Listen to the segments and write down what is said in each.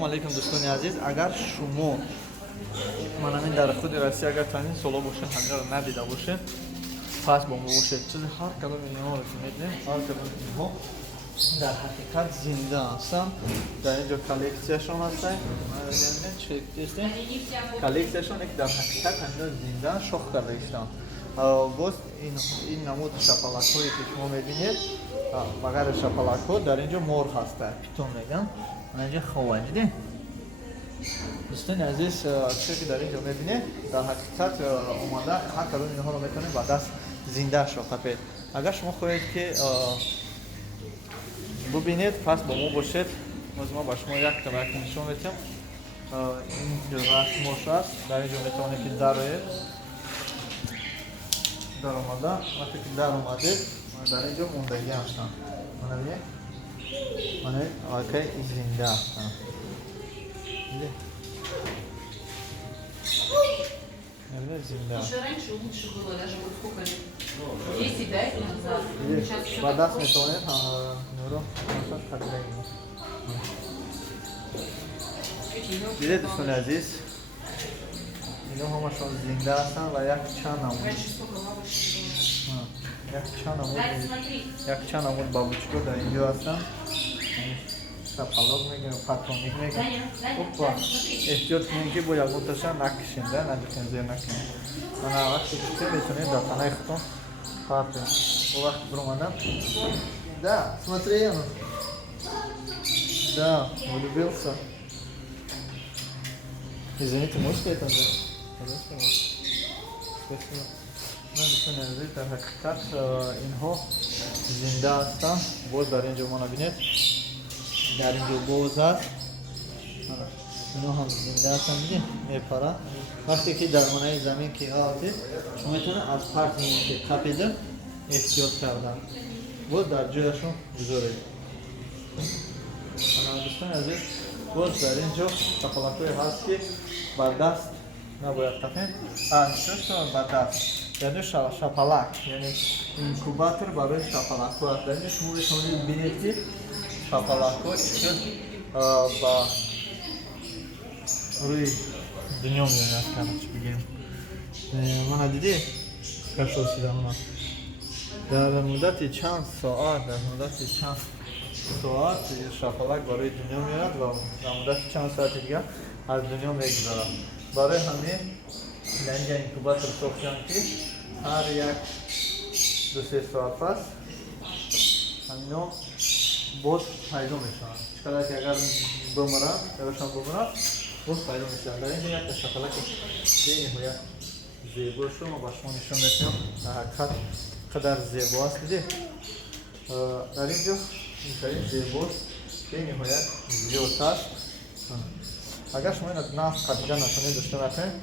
Ассалому алейкум, дӯстони азиз. Агар шумо манамин дар худи Россия агар танин соло бошед, ҳаминаро надида бошед, пас бо мо бошед. Чизи ҳар кадоми инҳоро ки медонем, ҳар кадоми инҳо дар ҳақиқат зинда ҳастанд. Дар инҷо коллексияшон ҳастанд. Коллексияшон дар ҳақиқат ҳамина зинда шох карда иштанд. Боз ин намуд шапалакҳое ки шумо мебинед, багари шапалакҳо дар инҷо мор ҳаста, питон меган. Мана инҷо хова дидед? Дӯстони азиз, чизе ки дар инҷо мебинед, дар ҳақиқат омада ҳар кадоми инҳоро метавонед ба даст зиндаашро тапед. Агар шумо хоҳед ки бубинед, пас бо мо бошед. Мо ба шумо як нишон медиҳам. Ин расмош аст. Дар инҷо метавонед ки дароед. Дар омада, вақте ки дар омадед, дар инҷо мондагӣ ҳастанд. Мана бинед? Мана окей, зинда ҳастанд. Зинда. Уже раньше лучше было, даже вот сколько лет, 10-5 лет назад. Сейчас все Вода такое. сметонет, нуро, дидед дӯстони азиз, ино ҳамашон зинда ҳастанд ва як чанд намуд. Раньше сколько бабушек было. Як чанд намуд бабучко дар инҷо ҳастанд. Шапалок мегӯем, патоник мегӯем. Опа, эҳтиёт кунем ки бо ягонташа накишем, да, надихем зер накунем. Мана вақте ки худтон метавонед дар танаи худтон партем. Бо вақти биромадам. Да, смотри, оно. Да, влюбился. Извините, можете это взять? Пожалуйста. Спасибо. Дӯстони азиз, дар ҳақиқат инҳо зинда ҳастанд. Боз дар инҷо мо набинед. Дар инҷо боз аст. Ино ҳам зинда ҳастанд, бинед, мепаранд. Вақте ки дар монаи замин ки ҳастед, шумо метавонед аз парти ки қапида эҳтиёт кардан. Боз дар ҷояшон гузоред. Дӯстони азиз, боз дар инҷо шапалакҳое ҳаст ки ба даст набояд тапед. Ба даст. Яъне шапалак, яъне инкубатор барои шапалакҳо аст. Дар инҷо шумо метавонед бинед ки шапалакҳо чӣ ба рӯи дунё меояд, карачи бигирем. Мана дидӣ? Кашосида мана. Дар муддати чанд соат, шапалак барои дунё меояд ва дар муддати чанд соати дигар аз дунё мегузарад. Барои ҳамин дар инҷа инкубатор сохтам ки ҳар як 2-3 соат пас ҳамино боз пайдо мешаванд. Чӣ қадар ки агар бимиранд, ягошон бимиранд, боз пайдо мешаванд. Дар инҷа як шапалаки бениҳоят зебошро мо ба шумо нишон медиҳам. Дар ҳақиқат қадар зебо аст, дидед? Дар инҷо инчунин зебост, бениҳоят зиёд аст. Агар шумо ина наф қадида натонед дошта натонед,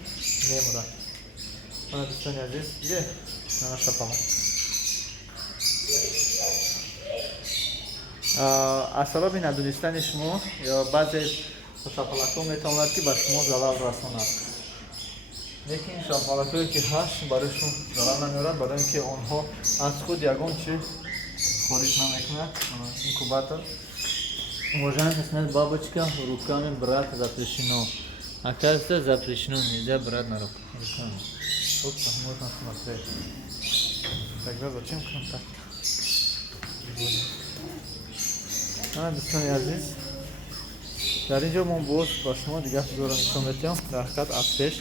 мемурад. Мана дӯстони азиз, дидед? Мана шапалак. аз сабаби надонистани шумо ё баъзе шапалакҳо метавонад ки ба шумо залал расонад. Лекин шапалакҳое ки ҳаст бароишон залал намеорад, барои ин ки онҳо аз худ ягон чиз хориҷ намекунад. Инкубатор может снять бабочка руками брать запрещено. Оказывается, запрещено, нельзя брать на руку. Руками. Вот так можно смотреть. Тогда зачем контакт? Дӯстони азиз, дар инҷо мо боз ба шумо дигар чизоро нишон медиҳам. Дар ҳақиқат аз пеш